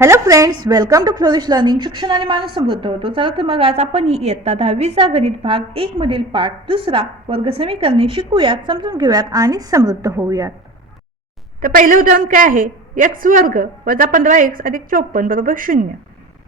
Hello friends, welcome to flourish learning. शिक्षण आणि मानस समृद्ध होतो. चला तर मग आज आपण इयत्ता 10वीचा गणित भाग 1 मधील पाठ दुसरा वर्ग समीकरणे शिकूयात, समजून घेऊयात आणि समृद्ध होऊयात. तर पहिलं उदाहरण काय आहे? x वर्ग वजा 15x अधिक 54 बरोबर 0.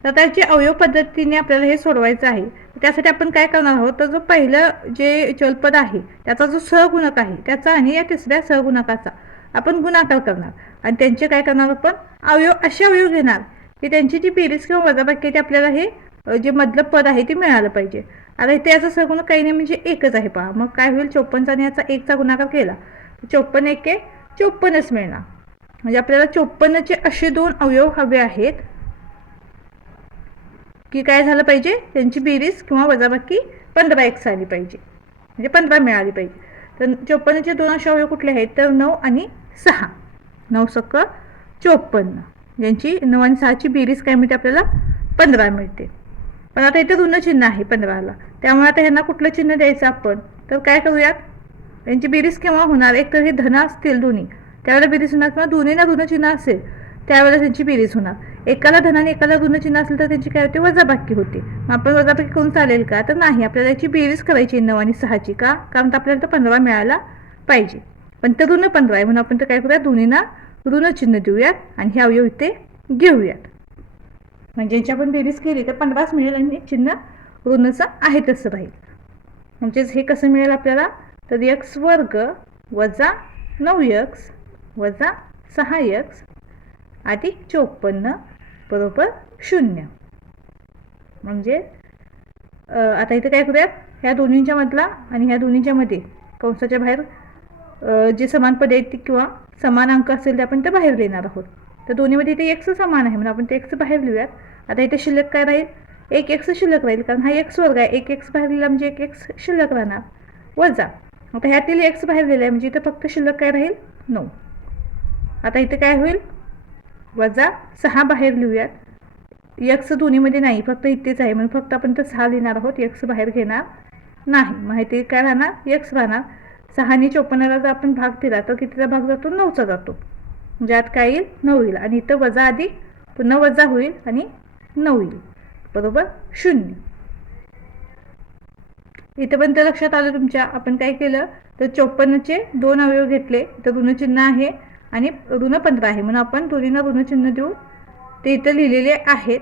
तर त्याची अवयव पद्धतीने आपल्याला हे सोडवायचं आहे. त्यासाठी आपण काय करणार आहोत, तर जो पहिलं जे चलपद आहे त्याचा जो सहगुणक आहे त्याचा आणि या तिसऱ्या सहगुणकाचा आपण गुणाकार करणार आणि त्यांचे काय करणार, आपण अवयव असे अवयव घेणार की त्यांची जी बेरीज किंवा वजाबाकी ते आपल्याला हे जे मधलं पद आहे ते मिळालं पाहिजे. आता इथे याचा सहगुणक काही नाही म्हणजे एकच आहे. पहा मग काय होईल, 54चा आणि याचा 1चा गुणाकार केला 54 एके 54च मिळणार. म्हणजे आपल्याला 54चे असे दोन अवयव हवे आहेत की काय झालं पाहिजे, त्यांची बेरीज किंवा वजाबाकी 15x आली पाहिजे, म्हणजे 15 मिळाली पाहिजे. तर 54चे दोन असे अवयव कुठले आहेत, तर 9 आणि 6. 9 सक्क 54, यांची 9 आणि 6ची बेरीज काय मिळते आपल्याला, 15 मिळते. पण आता इथे ऋण चिन्ह आहे 15ला, त्यामुळे आता ह्यांना कुठलं चिन्ह द्यायचं आपण, तर काय करूयात, यांची बेरीज केव्हा होणार, एक तर हे धन असतील दोन्ही त्यावेळेला बेरीज होणार, किंवा दोन्हीला ऋण चिन्ह असेल त्यावेळेला त्यांची बेरीज होणार. एकाला धन आणि एकाला ऋण चिन्ह असेल तर त्यांची काय होते, वजाबाकी होते. मग आपण वजाबाकी करून चालेल का, तर नाही, आपल्याला याची बेरीज करायची 9 आणि 6ची. का, कारण आपल्याला तर 15 मिळायला पाहिजे, पण ते ऋण 15 आहे म्हणून आपण तर काय करूया, दोन्हीना ऋण चिन्ह देऊयात आणि हे अवयव इथे घेऊयात. म्हणजे याची आपण बेरीज केली तर 15च मिळेल आणि चिन्ह ऋणचं आहे तसं राहील. म्हणजेच हे कसं मिळेल आपल्याला, तर x वर्ग वजा 9x वजा 6x अधिक 54 बरोबर 0. म्हणजे आता इथे काय करूयात, ह्या दोन्हींच्या मधला आणि ह्या दोन्हींच्या मध्ये कंसाच्या बाहेर जे समान पदे आहेत किंवा समान अंक असेल ते आपण ते बाहेर लिहिणार आहोत. तर दोन्हीमध्ये इथे x समान आहे म्हणून आपण ते x बाहेर लिहूयात. आता इथे शिल्लक काय राहील, एक x शिल्लक राहील, कारण हा x वर्ग आहे. एक x बाहेर लिहिला म्हणजे एक x शिल्लक राहणार. वजा आता ह्यातील x बाहेर लिहिला आहे म्हणजे इथे फक्त शिल्लक काय राहील, 9. आता इथे काय होईल, वजा 6 बाहेर लिहूयात. x दोन्हीमध्ये नाही, फक्त इथेच आहे म्हणून फक्त आपण तर 6 लिहिणार आहोत, x बाहेर घेणार नाही. माहिती काय राहणार, x राहणार. 6 आणि 54ला जर आपण भाग दिला तर कितीचा भाग जातो, 9चा जातो. ज्यात काय येईल, 9 येईल आणि इथं वजा अधिक पुन्हा वजा होईल आणि 9 येईल बरोबर 0. इथं पण ते लक्षात आलं तुमच्या. आपण काय केलं, तर 54चे दोन अवयव घेतले, तर ऋण चिन्ह आहे आणि ऋण 15 आहे म्हणून आपण दोन्हींना ऋण चिन्ह देऊन ते इथं लिहिलेले आहेत.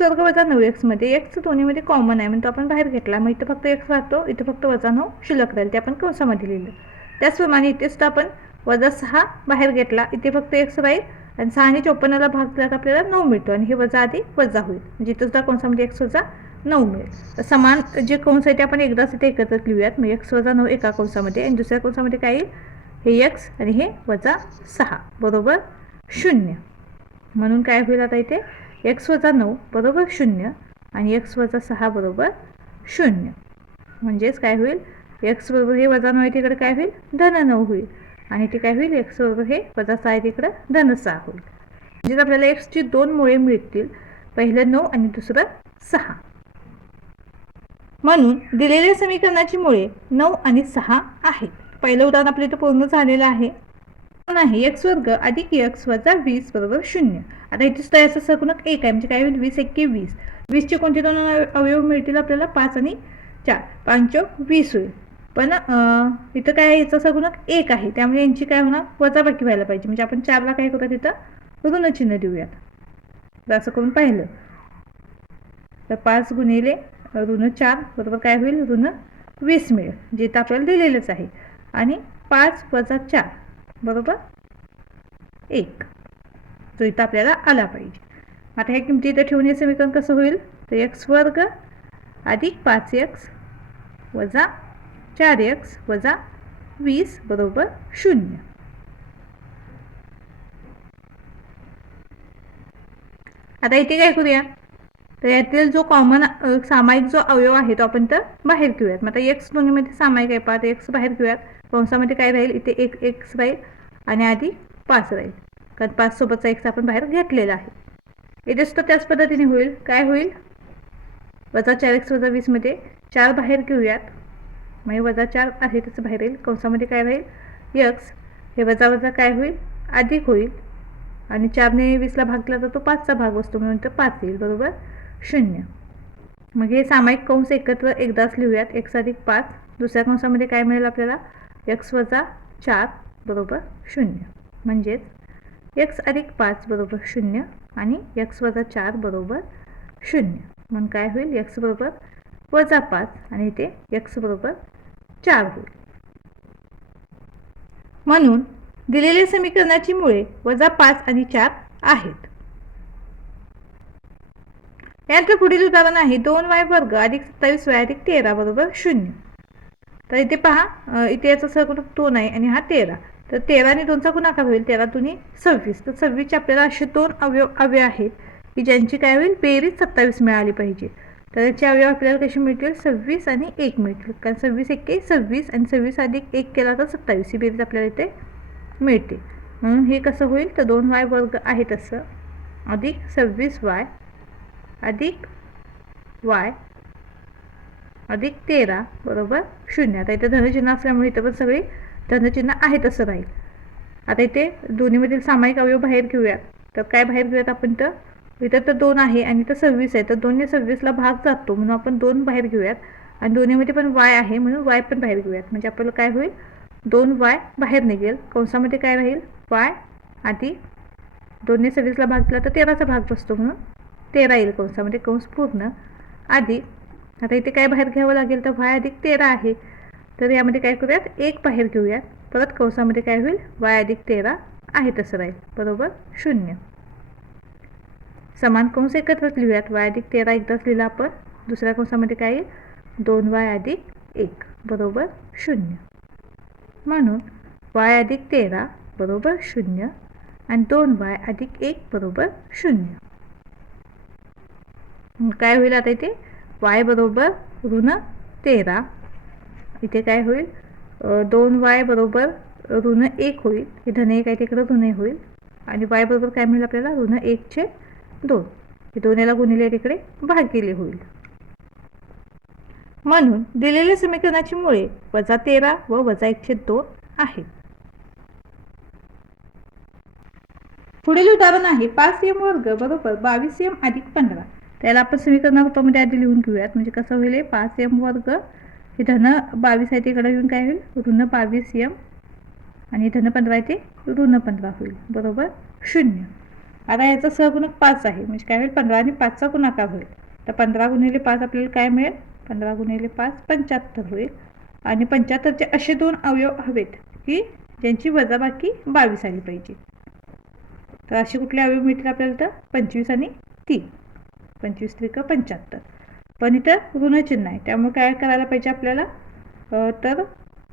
वर्ग वजा 9x मध्ये x दोन्हीमध्ये कॉमन आहे म्हणून आपण बाहेर घेतला, मग इथं फक्त x राहतो, इथं फक्त वजा 9 शिल्लक राहील, ते आपण कंसामध्ये लिहिलं. त्याचप्रमाणे इथे सुद्धा आपण वजा 6 बाहेर घेतला, इथे फक्त x राहील आणि 6 आणि 54ला भाग दिला तर आपल्याला 9 मिळतो आणि हे वजा आधी वजा होईल, म्हणजे इथं सुद्धा कंसामध्ये x वजा 9 मिळेल. तर समान जे कंस आहे ते आपण एकदाच इथे एकत्र लिहूयात. मग x वजा 9 एका कंसामध्ये आणि दुसऱ्या कंसामध्ये काय येईल, हे x आणि हे वजा 6 बरोबर 0. म्हणून काय होईल, आता इथे x वजा 9 बरोबर 0 आणि x वजा 6 बरोबर 0. म्हणजेच काय होईल, x बरोबर हे वजा 9 आहे तिकडे काय होईल, धन 9 होईल आणि ते काय होईल, x बरोबर हे वजा 6 आहे तिकडे धन 6 होईल. म्हणजे आपल्याला x ची दोन मुळे मिळतील, पहिलं 9 आणि दुसरं 6. म्हणून दिलेल्या समीकरणाची मुळे 9 आणि 6 आहेत. पहिलं उदाहरण आपलं इथं पूर्ण झालेलं आहे. नाही, x वर्ग अधिक x वजा 20 बरोबर 0. आता इथे सुद्धा याचा सहगुणक 1 आहे म्हणजे काय होईल, 20 एके 20. 20चे कोणते दोन अवयव मिळतील आपल्याला, 5 आणि 4, 5 20 होईल. पण इथं काय आहे, याचा सहगुणक 1 आहे त्यामुळे यांची काय होणार, वजाबाकी व्हायला पाहिजे. म्हणजे आपण 4ला काय करूया, तिथं ऋण चिन्ह देऊयात. तर असं करून पाहिलं तर 5 गुणिले ऋण 4 बरोबर काय होईल, ऋण 20 मिळेल, जे इथं आपल्याला दिलेलंच आहे. आणि 5 वजा 4 बरोबर 1, जो इथं आपल्याला आला पाहिजे. आता ह्या किमती इथं ठेवून हे समीकरण कसं होईल, तर x वर्ग अधिक 5x वजा 4x वजा 20 बरोबर 0. आता इथे काय करूया, तर यातील जो कॉमन सामायिक जो अवयव आहे तो आपण तर बाहेर घेऊयात. मग आता x दोन्हीमध्ये सामायिक आहे, 5 x बाहेर घेऊयात. कंसामध्ये काय राहील, इथे 1 x राहील आणि आधी 5 राहील, कारण 5 सोबतचा x आपण बाहेर घेतलेला आहे. इथे सुद्धा त्याच पद्धतीने होईल. काय होईल, वजा 4x वजा 20 मध्ये 4 बाहेर घेऊयात, म्हणजे वजा 4 आहे तसं बाहेर येईल. कंसामध्ये काय राहील, x हे वजा वजा काय होईल, अधिक होईल आणि 4ने 20ला भाग केला तर तो 5चा भाग बसतो म्हणून तर 5 येईल बरोबर 0. मग हे सामायिक कंस एकत्र एकदाच लिहूयात. x अधिक 5 दुसऱ्या कंसामध्ये काय मिळेल आपल्याला x वजा 4 बरोबर 0. म्हणजेच x अधिक 5 बरोबर 0 आणि x वजा 4 बरोबर 0. मग काय होईल x बरोबर वजा 5 आणि इथे x बरोबर 4 होईल. म्हणून दिलेल्या समीकरणाची मुळे वजा 5 आणि 4 आहेत. यानंतर पुढील उदाहरण आहे 2y वर्ग अधिक 27y अधिक 13 बरोबर 0. तर इथे पहा इथे याचा सहगुणक 2 आहे आणि हा 13. तर 13 आणि 2चा गुणाकार होईल 13 दुनी 26. तर 26चे आपल्याला असे 2 अवयव आहेत की ज्यांची काय होईल बेरीज 27 मिळाली पाहिजे. तर याचे अवयव आपल्याला कसे मिळतील 26 आणि 1 मिळतील. कारण 26 1 26 आणि 26 अधिक 1 केला तर 27 ही बेरीज आपल्याला इथे मिळते. म्हणून हे कसं होईल तर 2y वर्ग आहे तसं अधिक 26y अधिक y अधिक 13 बरोबर 0. आता इथे धनचिन्ह असल्यामुळे इथं पण सगळे धनचिन्ह आहे तसं राहील. आता इथे दोन्हीमधील सामायिक अवयव बाहेर घेऊयात. तर काय बाहेर घेऊयात आपण तर इथं तर 2 आहे आणि इथं 26 आहे. तर 2ने 26ला भाग जातो म्हणून आपण 2 बाहेर घेऊयात आणि दोन्हीमध्ये पण y आहे म्हणून y पण बाहेर घेऊयात. म्हणजे आपल्याला काय होईल 2y बाहेर निघेल. कंसामध्ये काय राहील y अधिक 2ने 26ला भाग दिला तर 13चा भाग बसतो म्हणून 13 येईल कंसामध्ये कंस पूर्ण अधिक आता इथे काय बाहेर घ्यावं लागेल तर y अधिक 13 आहे. तर यामध्ये काय करूयात 1 बाहेर घेऊयात. परत कंसामध्ये काय होईल y अधिक 13 आहे तसं राहील बरोबर 0. समान कंस एकत्र लिहूयात. y अधिक 13 एकदाच लिहिला आपण. दुसऱ्या कंसामध्ये काय येईल 2y अधिक 1 बरोबर 0. म्हणून y अधिक 13 बरोबर 0 आणि 2y अधिक 1 बरोबर 0. काय होईल आता इथे y बरोबर ऋण 13 इथे काय होईल 2y बरोबर ऋण 1 होईल. हे धन 1 आहे तिकडे ऋण 1 होईल आणि y बरोबर काय मिळेल आपल्याला ऋण 1/2. हे 2 याला गुणिले तिकडे भागिले होईल. म्हणून दिलेल्या समीकरणाची मुळे वजा 13 व वजा 1/2 आहेत. पुढील उदाहरण आहे 5m वर्ग बरोबर 22m अधिक 15. त्याला आपण समीकरण रूपामध्ये आधी लिहून घेऊयात. म्हणजे कसं होईल 5m वर्ग हे धन 22 आहे तिकडे येऊन काय होईल ऋण 22m आणि धन 15 आहे ते ऋण 15 होईल बरोबर 0. आता याचा सहगुणक 5 आहे म्हणजे काय होईल 15 आणि 5चा गुणाकार होईल. तर 15 गुणिले 5 आपल्याला काय मिळेल 15 गुणिले 5 75 होईल आणि 75चे असे 2 अवयव हवेत की ज्यांची वजाबाकी 22 आली पाहिजे. तर असे कुठले अवयव मिळतील आपल्याला तर 25 आणि 3 25 त्रिक 75. पण इथं ऋणचिन्ह आहे त्यामुळे काय करायला पाहिजे आपल्याला तर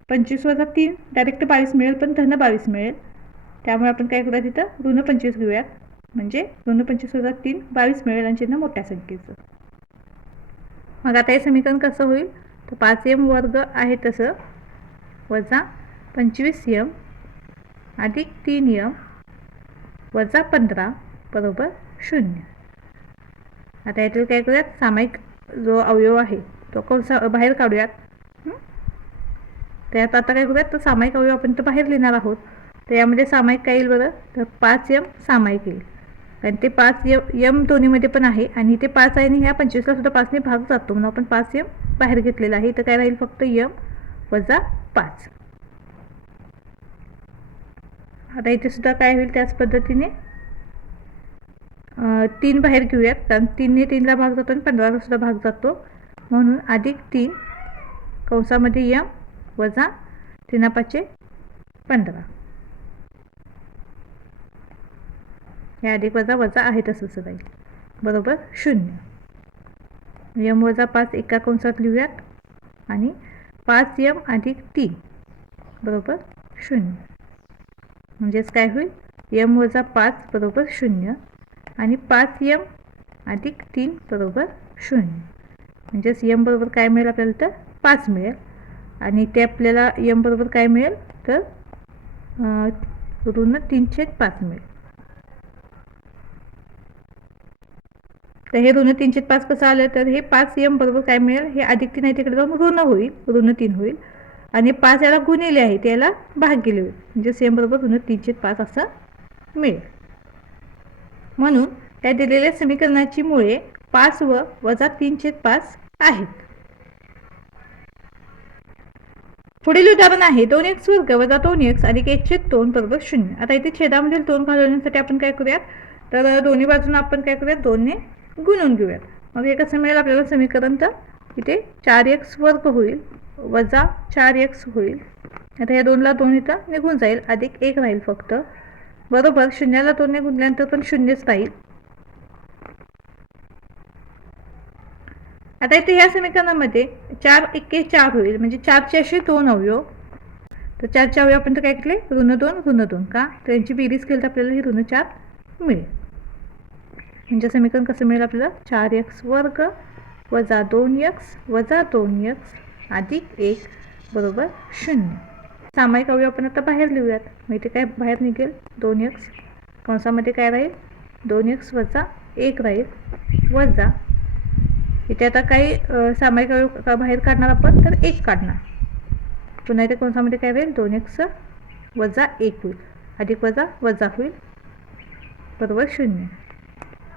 25 वजा 3 डायरेक्ट 22 मिळेल पण धन 22 मिळेल. त्यामुळे आपण काय करूया तिथं ऋण 25 घेऊयात. म्हणजे ऋण 25 वजा 3 22 मिळेल आणि चिन्ह मोठ्या संख्येचं. मग आता हे समीकरण कसं होईल तर 5m वर्ग आहे तसं वजा 25m अधिक 3m वजा 15 बरोबर 0. आता यातील काय करूयात सामायिक जो अवयव आहे तो कंसा बाहेर काढूयात. त्यात आता काय करूयात तर सामायिक अवयव आपण तर बाहेर लिहिणार आहोत. तर यामध्ये सामायिक काय येईल बरं तर 5m सामायिक येईल कारण ते 5m दोन्हीमध्ये पण आहे आणि ते 5 आहे आणि ह्या 25ला सुद्धा 5ने भाग जातो म्हणून आपण 5m बाहेर घेतलेला आहे. तर काय राहील फक्त m वजा 5. आता इथे सुद्धा काय होईल त्याच पद्धतीने 3 बाहेर घेऊयात कारण 3ने 3ला भाग जातो आणि 15ला सुद्धा भाग जातो म्हणून अधिक 3 कंसामध्ये m वजा 3×5 15. हे अधिक वजा वजा आहे तसंच राहील बरोबर 0. m वजा 5 एका कंसात लिहूयात आणि 5m अधिक 3 बरोबर 0. म्हणजेच काय होईल m वजा 5 बरोबर 0 आणि 5m अधिक 3 बरोबर 0. म्हणजेच m बरोबर काय मिळेल आपल्याला तर 5 मिळेल आणि ते आपल्याला m बरोबर काय मिळेल तर ऋण 3/5 मिळेल. तर हे ऋण 3/5 कसं आलं तर हे 5m बरोबर काय मिळेल हे अधिक 3 आहे तिकडे जाऊन ऋण होईल ऋण 3 होईल आणि 5 याला गुणिले आहे त्याला भागिले होईल म्हणजे m बरोबर ऋण 3/5 असं मिळेल. म्हणून या दिलेल्या समीकरणाची मुळे 5 व वजा 3/5 आहेत. पुढील उदाहरण आहे 2x वर्ग वजा 2x अधिक 1/2 बरोबर 0. आता इथे छेदामधील 2 घालवण्यासाठी आपण काय करूयात, तर दोन्ही बाजूंना आपण काय करूयात, 2 ने गुणून घेऊयात. मग हे कसं मिळेल आपल्याला समीकरण, तर इथे 4x वर्ग होईल वजा 4x होईल. आता या 2ला 2 इथं निघून जाईल, अधिक 1 राहील फक्त, बरोबर 0ला 2 ने गुणल्यानंतर पण 0च राहील. आता इथे ह्या समीकरणामध्ये 4 × 4 होईल, म्हणजे 4चे असे 2 अवयव. तर 4चे अवयव आपण तर काय केले, ऋण 2 का, तर यांची बेरीज केली तर आपल्याला ही ऋण 4 मिळेल. म्हणजे समीकरण कसं मिळेल आपल्याला, 4x वर्ग वजा 2x वजा 2x अधिक 1 बरोबर 0. सामायिक अवयव आपण आता बाहेर लिहूयात. मग इथे काय बाहेर निघेल, 2x कंसामध्ये काय राहील, 2x वजा 1 राहील वजा, इथे आता काही सामायिक अवयव बाहेर काढणार आपण, तर 1 काढणार. पुन्हा इथे कंसामध्ये काय राहील, 2x वजा 1 होईल, अधिक वजा वजा होईल बरोबर 0.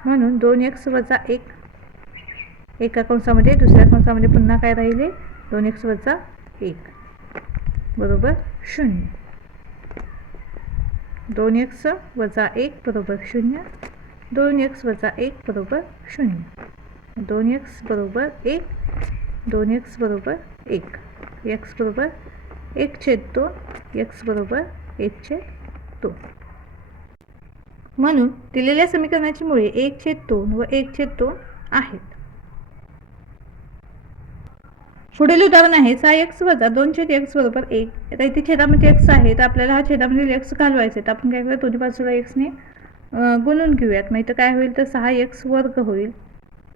म्हणून 2x वजा 1 एका कंसामध्ये, दुसऱ्या कंसामध्ये पुन्हा काय राहिले, 2x वजा 1 बरोबर 0. 2x वजा 1 बरोबर 0, 2x वजा 1 बरोबर 0, 2x बरोबर 1, 2x बरोबर 1, x बरोबर 1/2, x बरोबर 1/2. म्हणून दिलेल्या समीकरणाची मुळे 1/2 व 1/2 आहेत. पुढील उदाहरण आहे 6x वजा 2/x बरोबर 1. आता इथे छेदामध्ये x आहे, तर आपल्याला हा छेदामध्ये x घालवायचा आहे, तर आपण काय करूया, दोन्ही बाजूला x ने गुणून घेऊयात. मग इथं काय होईल, तर 6x वर्ग होईल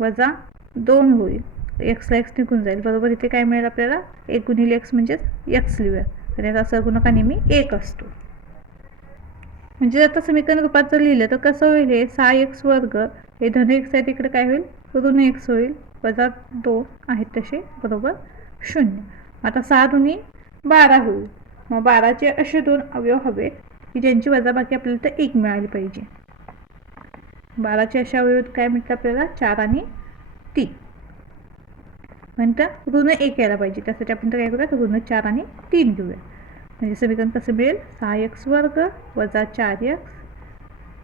वजा 2 होईल, x ला x निघून जाईल बरोबर. इथे काय मिळेल आपल्याला, 1 गुणिले x म्हणजेच x लिहूयात, आणि याचा सहगुणक नेहमी 1 असतो. म्हणजे आता समीकरण रूपात जर लिहिलं तर कसं होईल, हे 6x वर्ग हे धन x आहे, तिकडे काय होईल, ऋण x होईल वजा 2 आहेत तसे बरोबर 0. आता 6 दुनी 12 होईल. मग 12चे असे 2 अवयव हवे की ज्यांची वजाबाकी आपल्याला तर 1 मिळाली पाहिजे. 12चे असे अवयव काय मिळतात आपल्याला, 4 आणि 3. नंतर ऋण 1 यायला पाहिजे, त्यासाठी आपण तर काय करूया, ऋण 4 आणि 3 घेऊया. म्हणजे समीकरण कसं मिळेल, 6x वर्ग वजा 4x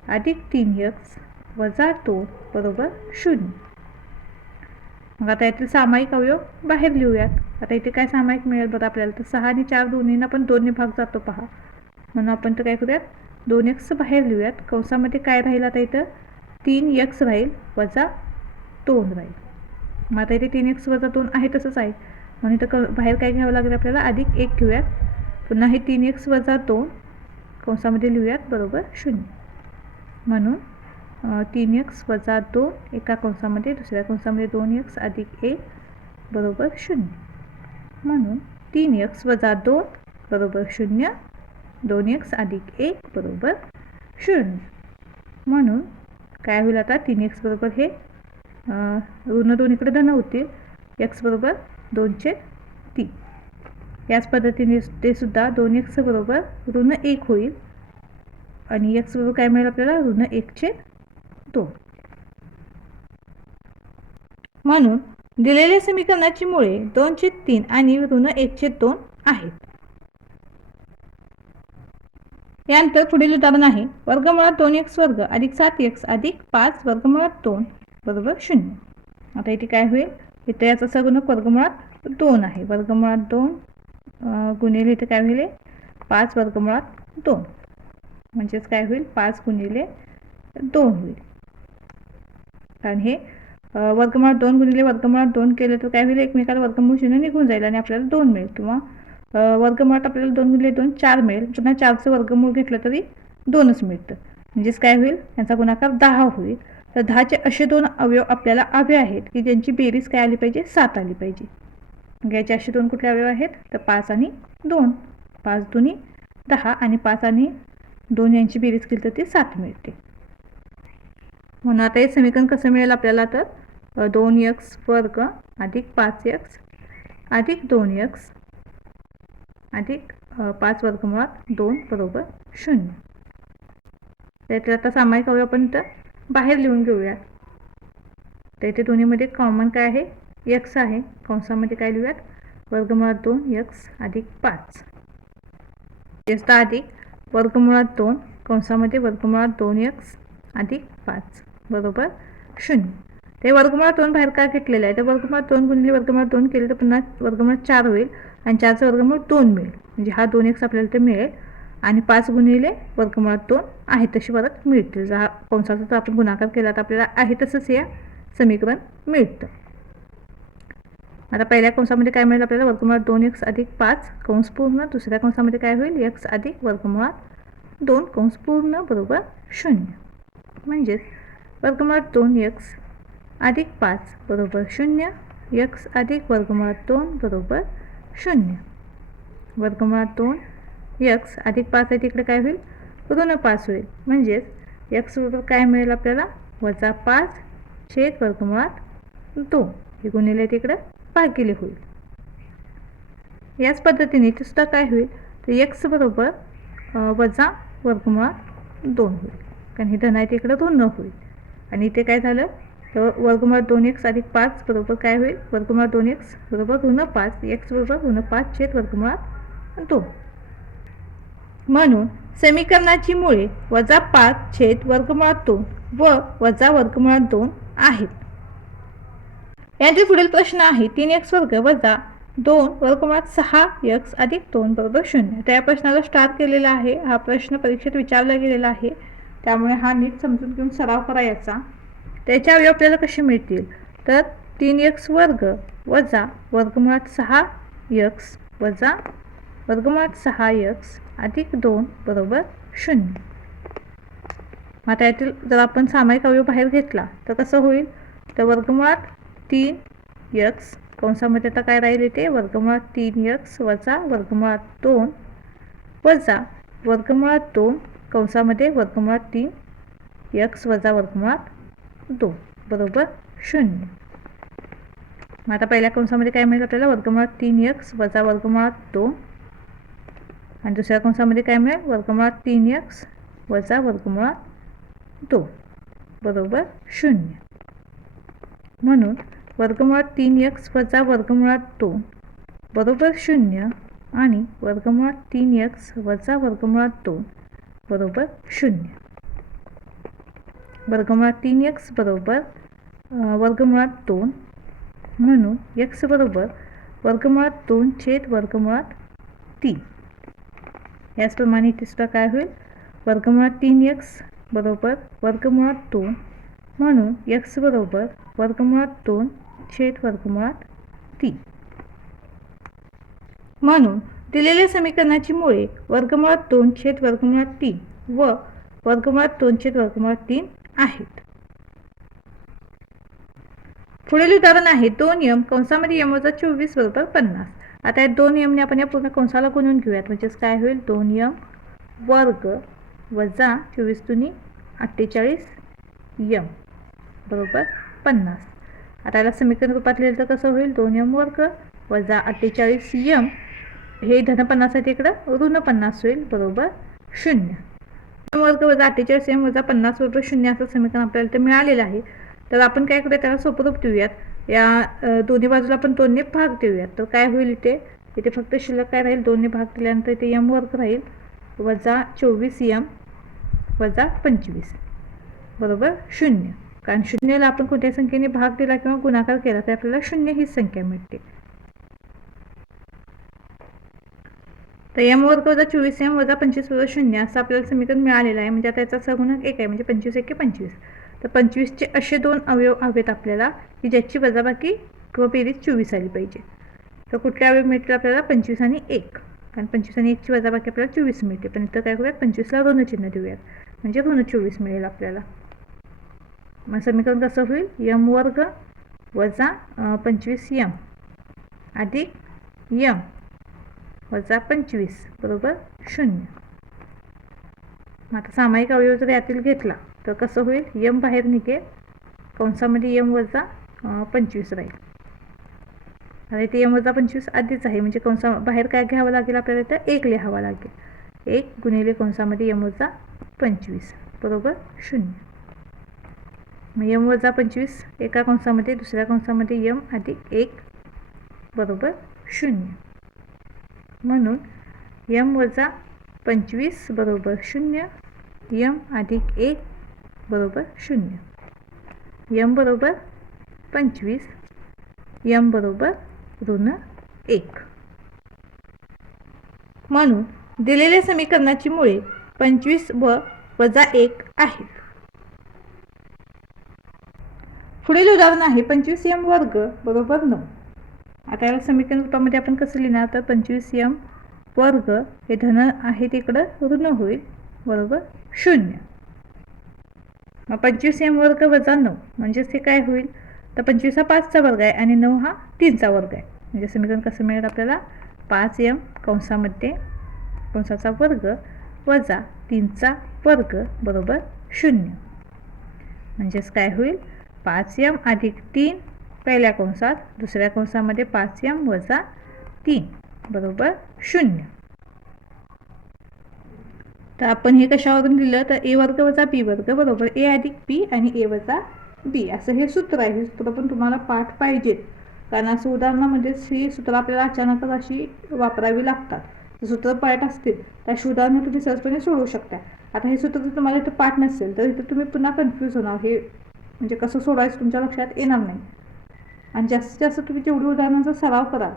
अधिक 3x वजा 2 बरोबर 0. मग आता यातील सामायिक अवयव बाहेर लिहूयात. आता इथे काय सामायिक मिळेल बघा आपल्याला, तर 6 आणि 4 दोन्हींना पण 2 ने भाग जातो पहा. म्हणून आपण तर काय करूयात, 2x बाहेर लिहूयात. कंसामध्ये काय राहील, आता इथं 3x राहील वजा 2 राहील. मग आता इथे 3x वजा 2 आहे तसंच आहे, म्हणून इथं बाहेर काय घ्यावं लागेल आपल्याला, अधिक 1 घेऊयात. पुन्हा हे 3x वजा 2 कंसामध्ये लिहूयात बरोबर 0. म्हणून 3x वजा 2 एका कंसामध्ये, दुसऱ्या कंसामध्ये 2x अधिक 1 बरोबर 0. म्हणून 3x वजा 2 बरोबर 0, 2x अधिक 1 बरोबर 0. म्हणून काय होईल आता, 3x बरोबर हे ऋण 2 इकडे धन होतील, x बरोबर 2/3. याच पद्धतीने ते सुद्धा 2x बरोबर ऋण 1 होईल, आणि x बरोबर काय मिळेल आपल्याला, ऋण 1/2. म्हणून दिलेल्या समीकरणाची मुळे 2/3 आणि ऋण 1/2 आहेत. यानंतर पुढील उदाहरण आहे वर्गमुळात 2x वर्ग अधिक 7x अधिक 5 वर्गमुळात 2 बरोबर 0. आता इथे काय होईल, इथे याचा सहगुणक वर्गमुळात 2 आहे, वर्गमुळात 2 गुणिले इथे काय होईल, 5 वर्गमुळात 2, म्हणजेच काय होईल, 5 गुणिले 2 होईल. कारण हे वर्गमुळात 2 गुणिले वर्गमुळात 2 केलं तर काय होईल, एकमेकाला वर्गमूळ 0 निघून जाईल आणि आपल्याला 2 मिळेल. किंवा वर्गमुळात आपल्याला 2 गुणिले 2 4 मिळेल, पुन्हा 4चं वर्गमूळ घेतलं तरी 2च मिळतं. म्हणजेच काय होईल, यांचा गुणाकार 10 होईल. तर 10चे असे 2 अवयव आपल्याला हवे आहेत की ज्यांची बेरीज काय आली पाहिजे, 7 आली पाहिजे. मग याचे असे 2 कुठले अवयव आहेत, तर 5 आणि 2. 5 दुनी 10 आणि 5 आणि 2 यांची बेरीज केली तर ते 7 मिळते. म्हणून आता हे समीकरण कसं मिळेल आपल्याला, तर 2x वर्ग अधिक 5x अधिक 2x अधिक 5 वर्गमुळात 2 बरोबर 0. त्यातले आता सामायिक अवयव आपण तर बाहेर लिहून घेऊयात. तर इथे दोन्हीमध्ये कॉमन काय आहे, x आहे. कंसामध्ये काय लिहूयात, वर्गमुळात 2x अधिक 5 जास्त अधिक वर्गमुळात 2 कंसामध्ये वर्गमुळात 2x अधिक 5 बरोबर 0. ते वर्गमुळात 2 बाहेर का घेतलेलं आहे, तर वर्गमुळात 2 गुणिले वर्गमुळात 2 केले तर पुन्हा वर्गमुळात 4 होईल आणि 4चं वर्गमूळ 2 मिळेल. म्हणजे हा 2x आपल्याला ते मिळेल आणि 5 गुणिले वर्गमुळात 2 आहे तशी परत मिळतील. जर कंसाचा जर आपण गुणाकार केला तर आपल्याला आहे तसंच या समीकरण मिळतं. आता पहिल्या कंसामध्ये काय मिळेल आपल्याला, वर्गमुळात 2x अधिक 5 कंस पूर्ण. दुसऱ्या कंसामध्ये काय होईल, x अधिक वर्गमुळात 2 कंस पूर्ण बरोबर 0. म्हणजेच वर्गमुळात 2x अधिक 5 बरोबर 0, x अधिक वर्गमुळात 2 बरोबर 0. वर्गमुळात 2x अधिक 5 आहे तिकडे काय होईल, ऋण 5 होईल. म्हणजेच x बरोबर काय मिळेल आपल्याला, वजा 5 छेद वर्गमुळात 2 हे गुणिले तिकडे भागिले होईल. याच पद्धतीने इथे सुद्धा काय होईल, तर x बरोबर वजा वर्गमुळात 2 होईल, कारण हे धन आहे तिकडे ऋण होईल. आणि इथे काय झालं, तर वर्गमुळात 2x अधिक 5 बरोबर काय होईल, वर्गमुळात 2x बरोबर ऋण 5, x बरोबर ऋण 5 छेद वर्गमुळात 2. म्हणून समीकरणाची मुळे वजा 5 छेद वर्गमुळात 2 व वजा वर्गमुळात 2 आहेत. यातील पुढील प्रश्न आहे 3x वर्ग वजा 2 वर्गमुळात 6x अधिक 2 बरोबर 0. त्या प्रश्नाला स्टार केलेला आहे. हा प्रश्न परीक्षेत विचारला गेलेला आहे, त्यामुळे हा नीट समजून घेऊन सराव करा याचा. त्याच्या अवयव आपल्याला कसे मिळतील, तर 3x वर्ग वजा वर्गमुळात 6x वजा वर्गमुळात 6x अधिक 2 बरोबर 0. आता यातील जर आपण सामायिक अवयव बाहेर घेतला तर कसं होईल, तर वर्गमुळात 3x कंसामध्ये आता काय राहील इथे, वर्गमुळात 3x वजा वर्गमुळात 2 वजा वर्गमुळात 2 कंसामध्ये वर्गमुळात 3x वजा वर्गमुळात 2 बरोबर 0. मग आता पहिल्या कंसामध्ये काय मिळेल आपल्याला, वर्गमुळात 3x वजा वर्गमुळात 2 आणि दुसऱ्या कंसामध्ये काय मिळेल, वर्गमुळात 3x वजा वर्गमुळात 2 बरोबर 0. म्हणून वर्गमुळात 3x वजा वर्गमुळात 2 बरोबर 0 आणि वर्गमुळात 3x वजा वर्गमुळात 2 बरोबर 0. वर्गमुळात 3x बरोबर वर्गमुळात 2 म्हणून x बरोबर वर्गमुळात 2 छेद वर्गमुळात 3. याचप्रमाणे इथे सुद्धा काय होईल, वर्गमुळात 3x बरोबर वर्गमुळात 2 म्हणून x बरोबर वर्गमुळात 2 छेद वर्गमुळात 3. म्हणून दिलेल्या समीकरणाची मुळे वर्गमुळात 2 छेद वर्गमुळात 3 व वर्गमुळात 2 छेद वर्गमुळात 3 आहेत. पुढील उदाहरण आहे 2m कंसामध्ये m वजा 24 बरोबर 50. आता या 2m ने आपण या पूर्ण कंसाला गुणून घेऊयात. म्हणजेच काय होईल, 2m वर्ग वजा 24 दुनी 48m बरोबर 50. आता याला समीकरण रूपात लिहिलं तर कसं होईल, 2m वर्ग वजा 48m हे धन 50 आहे तिकडं ऋण 50 होईल बरोबर 0. m वर्ग वजा 48m वजा 50 बरोबर 0 असं समीकरण आपल्याला ते मिळालेलं आहे. तर आपण काय करूया, त्याला सोपं रूप देऊयात. या दोन्ही बाजूला आपण 2 ने भाग देऊयात. तर काय होईल, इथे फक्त शिल्लक काय राहील, 2 ने भाग दिल्यानंतर इथे m वर्ग राहील वजा 24m वजा 25 बरोबर 0. कारण 0ला आपण कोणत्याही संख्येने भाग दिला किंवा गुणाकार केला तर आपल्याला 0 ही संख्या मिळते. तर m वर्ग वजा 24m वजा 25 वजा 0 असं आपल्याला समीकरण मिळालेलं आहे. म्हणजे आता याचा सगुणक 1 आहे, म्हणजे 25 1 25. तर 25चे असे 2 अवयव हवेत आपल्याला की ज्याची वजाबाकी किंवा बेरीज 24 आली पाहिजे. तर कुठले अवयव मिळतील आपल्याला, 25 आणि 1. कारण 25 आणि 1ची वजाबाकी आपल्याला 24 मिळते. पण इथं काय करूयात, 25ला ऋण चिन्ह देऊयात, म्हणजे ऋण 24 मिळेल आपल्याला. मग समीकरण कसं होईल, m वर्ग वजा 25m अधिक m वजा 25 बरोबर 0. आता सामायिक अवयव जर यातील घेतला तर कसं होईल, m बाहेर निघेल, कंसामध्ये m वजा 25 राहील. आता इथे m वजा 25 आधीच आहे, म्हणजे कंसा बाहेर काय घ्यावं लागेल आपल्याला, इथं 1 लिहावं लागेल. 1 गुणिले कंसामध्ये m वजा 25 बरोबर 0. मग यम वजा 25 एका कंसामध्ये दुसऱ्या कंसामध्ये यम अधिक 1 बरोबर 0. म्हणून यम वजा 25 बरोबर 0, यम अधिक 1 बरोबर 0. यम बरोबर 25, यम बरोबर ऋण 1. म्हणून दिलेल्या समीकरणाची मुळे 25 व वजा 1 आहेत. पुढील उदाहरण आहे 25m वर्ग बरोबर 9. आता या समीकरण रूपामध्ये आपण कसं लिहिणार, तर 25m वर्ग हे धन आहे तिकडं ऋण होईल बरोबर 0. मग 25m वर्ग वजा 9 म्हणजेच हे काय होईल, तर 25 हा 5चा वर्ग आहे आणि 9 हा 3चा वर्ग आहे. म्हणजे समीकरण कसं मिळेल आपल्याला, 5m कंसामध्ये कंसाचा वर्ग वजा 3चा वर्ग बरोबर 0. म्हणजेच काय होईल, 5m अधिक 3 पहिल्या कंसात, दुसऱ्या कंसामध्ये 5m वजा 3 बरोबर 0. तर आपण हे कशावरून दिलं, तर a वर्ग वजा b वर्ग बरोबर a अधिक b आणि a वजा b असं हे सूत्र आहे. हे सूत्र पण तुम्हाला पाठ पाहिजेत, कारण असं उदाहरणामध्येच ही सूत्र आपल्याला अचानकच अशी वापरावी लागतात. जर सूत्र पाठ असतील तर अशी उदाहरणं तुम्ही सहजपणे सोडवू शकता. आता हे सूत्र जर तुम्हाला इथं पाठ नसेल तर इथं तुम्ही पुन्हा कन्फ्यूज होणार, हे म्हणजे कसं सोडवायचं तुमच्या लक्षात येणार नाही. आणि जास्तीत जास्त तुम्ही जेवढी उदाहरणांचा सराव कराल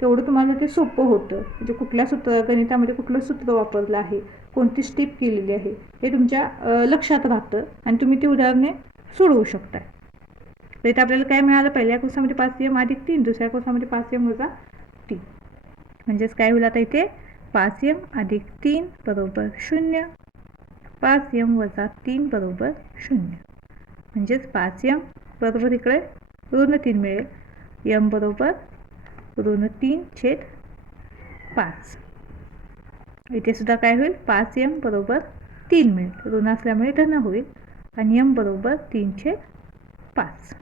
तेवढं तुम्हाला ते सोपं होतं. म्हणजे कुठल्या सूत्र गणितामध्ये कुठलं सूत्र वापरलं आहे, कोणती स्टेप केलेली आहे हे तुमच्या लक्षात राहतं आणि तुम्ही ती उदाहरणे सोडवू शकता. तर इथे आपल्याला काय मिळालं, पहिल्या कंसामध्ये 5m अधिक 3, दुसऱ्या कंसामध्ये 5m वजा 3. म्हणजेच काय होईल, आता इथे 5m अधिक 3 बरोबर 0, 5m वजा 3 बरोबर 0. म्हणजेच 5m बरोबर इकडे ऋण 3 मिळेल, m बरोबर ऋण 3/5. इथे सुद्धा काय होईल, 5m बरोबर 3 मिळेल, ऋण असल्यामुळे धन होईल आणि m बरोबर 3/5.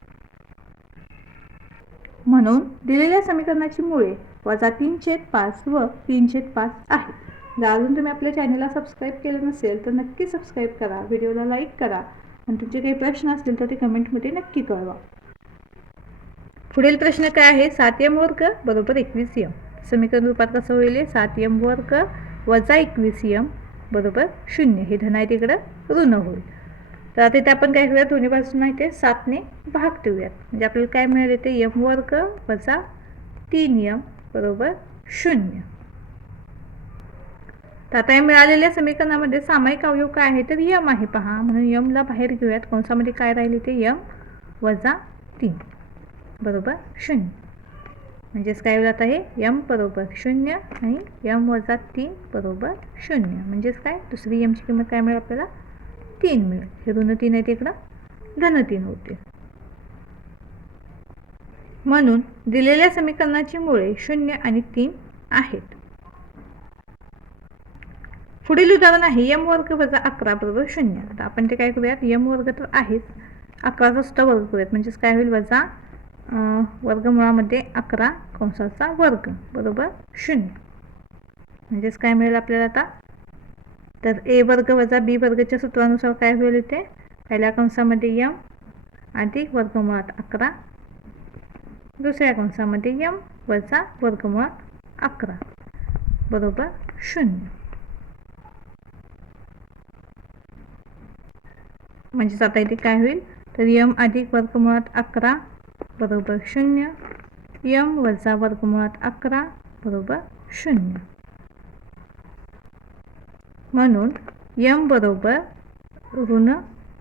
म्हणून दिलेल्या समीकरणाची मुळे वजा 3/5 व 3/5 आहे. जर अजून तुम्ही आपल्या चॅनलला सबस्क्राईब केलं नसेल तर नक्की सबस्क्राईब करा, व्हिडिओला लाईक करा आणि तुमचे काही प्रश्न असतील तर ते कमेंटमध्ये नक्की कळवा. पुढील प्रश्न काय आहे, 7m वर्ग बरोबर 21m. समीकरण रूपात कसं होईल, 7m वर्ग वजा 21m बरोबर 0. हे धन आहे तिकडं ऋण होईल. तर आता इथे आपण काय करूयात, दोन्ही बाजूंना इथे 7ने भाग देऊयात. म्हणजे आपल्याला काय मिळेल, इथे m वर्ग वजा 3m बरोबर 0. तर आता या मिळालेल्या समीकरणामध्ये सामायिक अवयव काय आहे, तर m आहे पहा. म्हणून m ला बाहेर घेऊयात. कंसामध्ये काय राहिले, ते m वजा 3 बरोबर 0. म्हणजेच काय होईल, आता हे m बरोबर 0 आणि m वजा 3 बरोबर 0. म्हणजेच काय, दुसरी m ची किंमत काय मिळेल आपल्याला, 3 मिळेल. हे ऋण 3 आहे तिकडं धन 3 होते. म्हणून दिलेल्या समीकरणाची मुळे 0 आणि 3 आहेत. पुढील उदाहरण आहे m वर्ग वजा 11 बरोबर 0. आता आपण ते काय करूयात, m वर्ग तर आहेच, 11चा सुद्धा वर्ग करूयात. म्हणजेच काय होईल, वजा वर्गमुळामध्ये 11 कंसाचा वर्ग बरोबर 0. म्हणजेच काय मिळेल आपल्याला आता, तर a वर्ग वजा b वर्गच्या सूत्रानुसार काय होईल, इथे पहिल्या कंसामध्ये m अधिक वर्गमुळात 11, दुसऱ्या कंसामध्ये m वजा वर्गमुळात 11 बरोबर 0. म्हणजेच आता इथे काय होईल, तर m अधिक वर्गमुळात 11 बरोबर 0, m वजा वर्गमुळात 11 बरोबर 0. म्हणून m बरोबर ऋण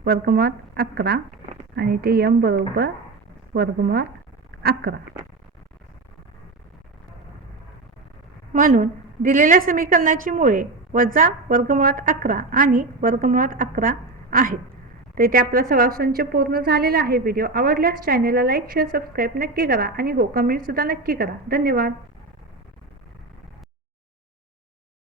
वर्गमुळात 11 आणि ते m बरोबर वर्गमुळात 11. म्हणून दिलेल्या समीकरणाची मुळे वजा वर्गमुळात 11 आणि वर्गमुळात 11 आहेत. तर इथे आपला सराव संच पूर्ण झालेला आहे. व्हिडिओ आवडल्यास चॅनलला लाईक शेअर सबस्क्राईब नक्की करा आणि हो कमेंट सुद्धा नक्की करा. धन्यवाद.